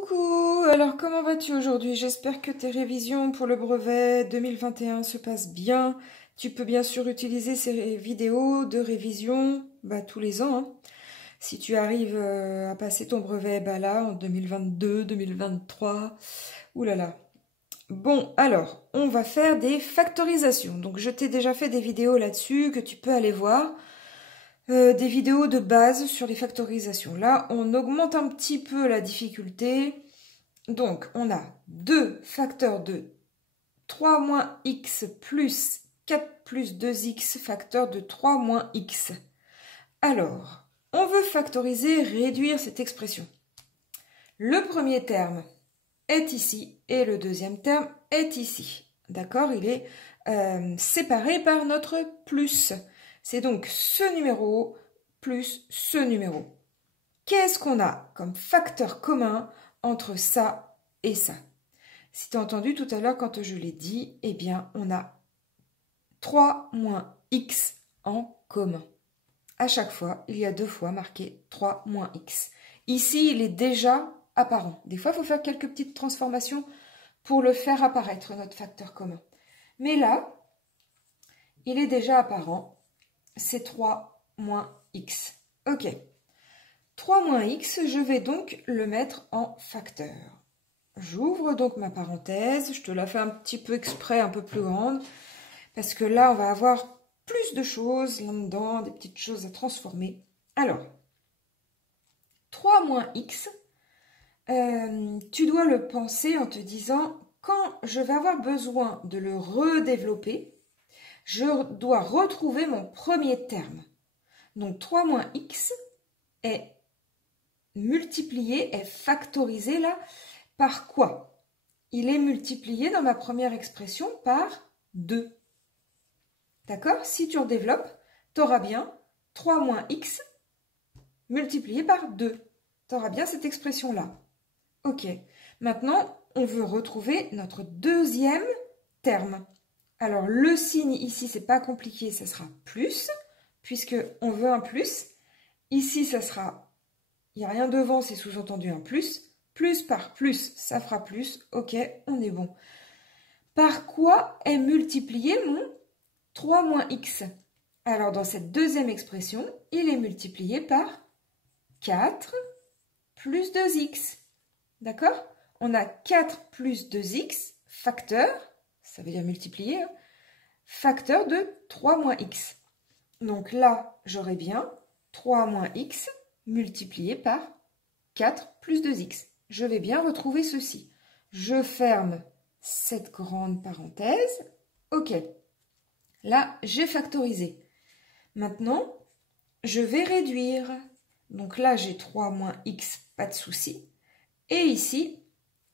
Coucou, alors comment vas-tu aujourd'hui? J'espère que tes révisions pour le brevet 2021 se passent bien. Tu peux bien sûr utiliser ces vidéos de révision tous les ans, hein. Si tu arrives à passer ton brevet là en 2022, 2023, oulala. Bon, alors, on va faire des factorisations. Donc je t'ai déjà fait des vidéos là-dessus que tu peux aller voir. Des vidéos de base sur les factorisations. Là, on augmente un petit peu la difficulté. Donc, on a 2 facteurs de 3 moins x plus 4 plus 2x facteur de 3 moins x. Alors, on veut factoriser, réduire cette expression. Le premier terme est ici et le deuxième terme est ici. D'accord? Il est séparé par notre plus. C'est donc ce numéro plus ce numéro. Qu'est-ce qu'on a comme facteur commun entre ça et ça? Si tu as entendu tout à l'heure quand je l'ai dit, eh bien, on a 3 moins x en commun. À chaque fois, il y a 2 fois marqué 3 moins x. Ici, il est déjà apparent. Des fois, il faut faire quelques petites transformations pour le faire apparaître, notre facteur commun. Mais là, il est déjà apparent. C'est 3 moins x. Ok. 3 moins x, je vais donc le mettre en facteur. J'ouvre donc ma parenthèse. Je te la fais un petit peu exprès, un peu plus grande. Parce que là, on va avoir plus de choses là-dedans, des petites choses à transformer. Alors, 3 moins x, tu dois le penser en te disant, quand je vais avoir besoin de le redévelopper, je dois retrouver mon premier terme. Donc 3 moins x est multiplié, est factorisé là, par quoi? Il est multiplié dans ma première expression par 2. D'accord? Si tu redéveloppes, tu auras bien 3 moins x multiplié par 2. Tu auras bien cette expression-là. Ok. Maintenant, on veut retrouver notre deuxième terme. Alors, le signe ici, c'est pas compliqué, ça sera plus, puisqu'on veut un plus. Ici, ça sera, il n'y a rien devant, c'est sous-entendu un plus. Plus par plus, ça fera plus. Ok, on est bon. Par quoi est multiplié mon 3 moins x? Alors, dans cette deuxième expression, il est multiplié par 4 plus 2x. D'accord? On a 4 plus 2x, facteur, ça veut dire multiplier, hein, facteur de 3 moins x. Donc là, j'aurai bien 3 moins x multiplié par 4 plus 2x. Je vais bien retrouver ceci. Je ferme cette grande parenthèse. Ok. Là, j'ai factorisé. Maintenant, je vais réduire. Donc là, j'ai 3 moins x, pas de souci. Et ici,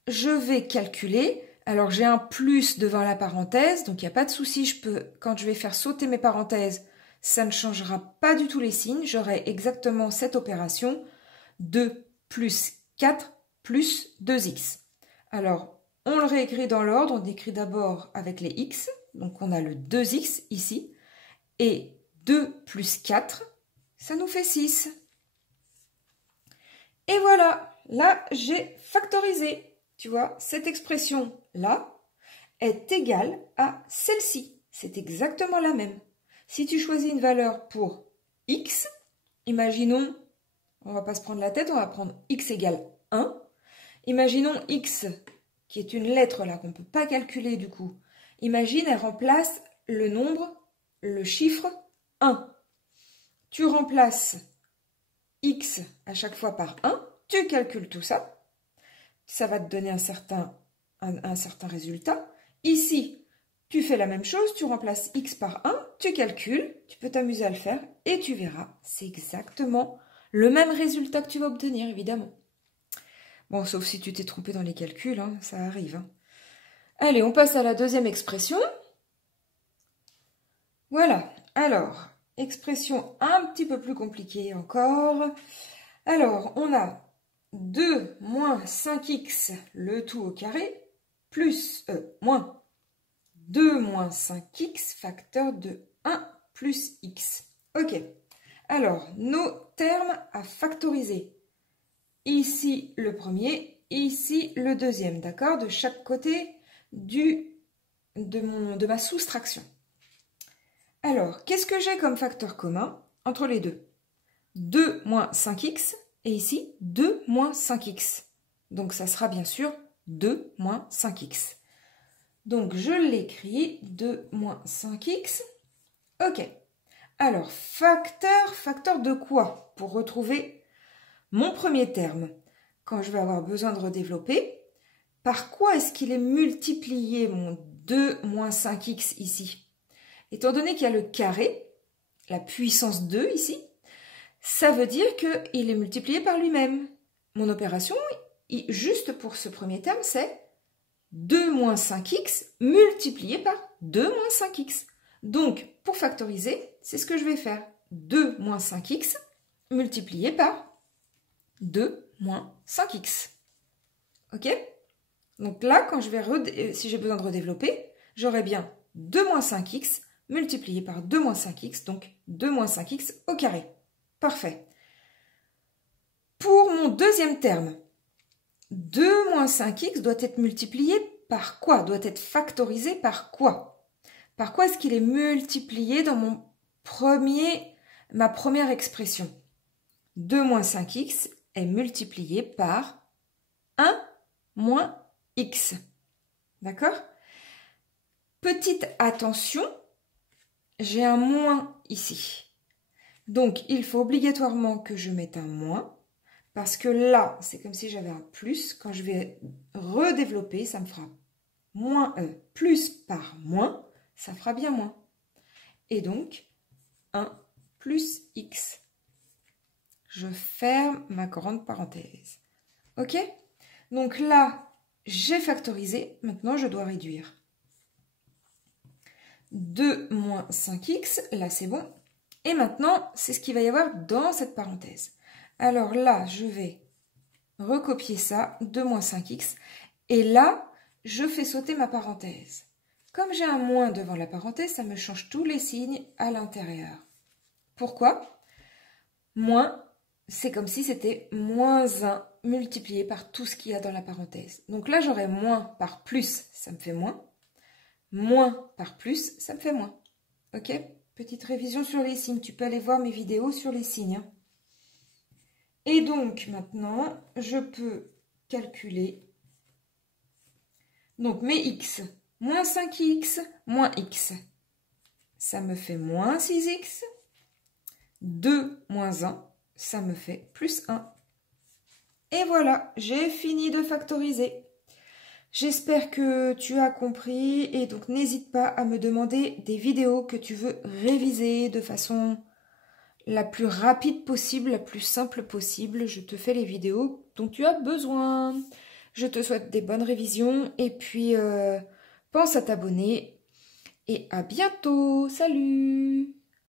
je vais calculer. Alors, j'ai un plus devant la parenthèse, donc il n'y a pas de souci. Je peux, quand je vais faire sauter mes parenthèses, ça ne changera pas du tout les signes. J'aurai exactement cette opération. 2 plus 4 plus 2x. Alors, on le réécrit dans l'ordre. On écrit d'abord avec les x. Donc, on a le 2x ici. Et 2 plus 4, ça nous fait 6. Et voilà, là, j'ai factorisé. Tu vois, cette expression-là est égale à celle-ci. C'est exactement la même. Si tu choisis une valeur pour x, imaginons, on ne va pas se prendre la tête, on va prendre x égale 1. Imaginons x, qui est une lettre là qu'on ne peut pas calculer du coup. Imagine, elle remplace le nombre, le chiffre 1. Tu remplaces x à chaque fois par 1, tu calcules tout ça. Ça va te donner un certain résultat. Ici, tu fais la même chose, tu remplaces x par 1, tu calcules, tu peux t'amuser à le faire et tu verras, c'est exactement le même résultat que tu vas obtenir, évidemment. Bon, sauf si tu t'es trompé dans les calculs, hein, ça arrive. Hein. Allez, on passe à la deuxième expression. Voilà, alors, expression un petit peu plus compliquée encore. Alors, on a 2 moins 5x, le tout au carré, plus, moins 2 moins 5x, facteur de 1 plus x. Ok, alors, nos termes à factoriser. Ici, le premier, ici le deuxième, d'accord? De chaque côté de ma soustraction. Alors, qu'est-ce que j'ai comme facteur commun entre les deux? 2 moins 5x et ici 2 moins 5x. Donc ça sera bien sûr 2 moins 5x. Donc je l'écris, 2 moins 5x. Ok. Alors, facteur de quoi? Pour retrouver mon premier terme, quand je vais avoir besoin de redévelopper, par quoi est-ce qu'il est multiplié mon 2 moins 5x ici? Étant donné qu'il y a le carré, la puissance 2 ici, ça veut dire qu'il est multiplié par lui-même. Mon opération, juste pour ce premier terme, c'est 2 moins 5x multiplié par 2 moins 5x. Donc, pour factoriser, c'est ce que je vais faire. 2 moins 5x multiplié par 2 moins 5x. Ok? Donc là, quand si j'ai besoin de redévelopper, j'aurai bien 2 moins 5x multiplié par 2 moins 5x, donc 2 moins 5x au carré. Parfait. Pour mon deuxième terme, 2 moins 5x doit être multiplié par quoi? Doit être factorisé par quoi? Par quoi est-ce qu'il est multiplié dans ma première expression? 2 moins 5x est multiplié par 1 moins x. D'accord? Petite attention, j'ai un moins ici. Donc, il faut obligatoirement que je mette un moins. Parce que là, c'est comme si j'avais un plus. Quand je vais redévelopper, ça me fera moins plus par moins, ça fera bien moins. Et donc, 1 plus x. Je ferme ma grande parenthèse. Ok? Donc là, j'ai factorisé. Maintenant, je dois réduire. 2 moins 5x, là c'est bon. Et maintenant, c'est ce qu'il va y avoir dans cette parenthèse. Alors là, je vais recopier ça, 2 moins 5x. Et là, je fais sauter ma parenthèse. Comme j'ai un moins devant la parenthèse, ça me change tous les signes à l'intérieur. Pourquoi? Moins, c'est comme si c'était moins 1 multiplié par tout ce qu'il y a dans la parenthèse. Donc là, j'aurai moins par plus, ça me fait moins. Moins par plus, ça me fait moins. Ok? Petite révision sur les signes. Tu peux aller voir mes vidéos sur les signes. Hein. Et donc, maintenant, je peux calculer. Donc, mes x, moins 5x, moins x. Ça me fait moins 6x. 2 moins 1, ça me fait plus 1. Et voilà, j'ai fini de factoriser. J'espère que tu as compris et donc n'hésite pas à me demander des vidéos que tu veux réviser de façon la plus rapide possible, la plus simple possible. Je te fais les vidéos dont tu as besoin. Je te souhaite des bonnes révisions et puis pense à t'abonner et à bientôt. Salut!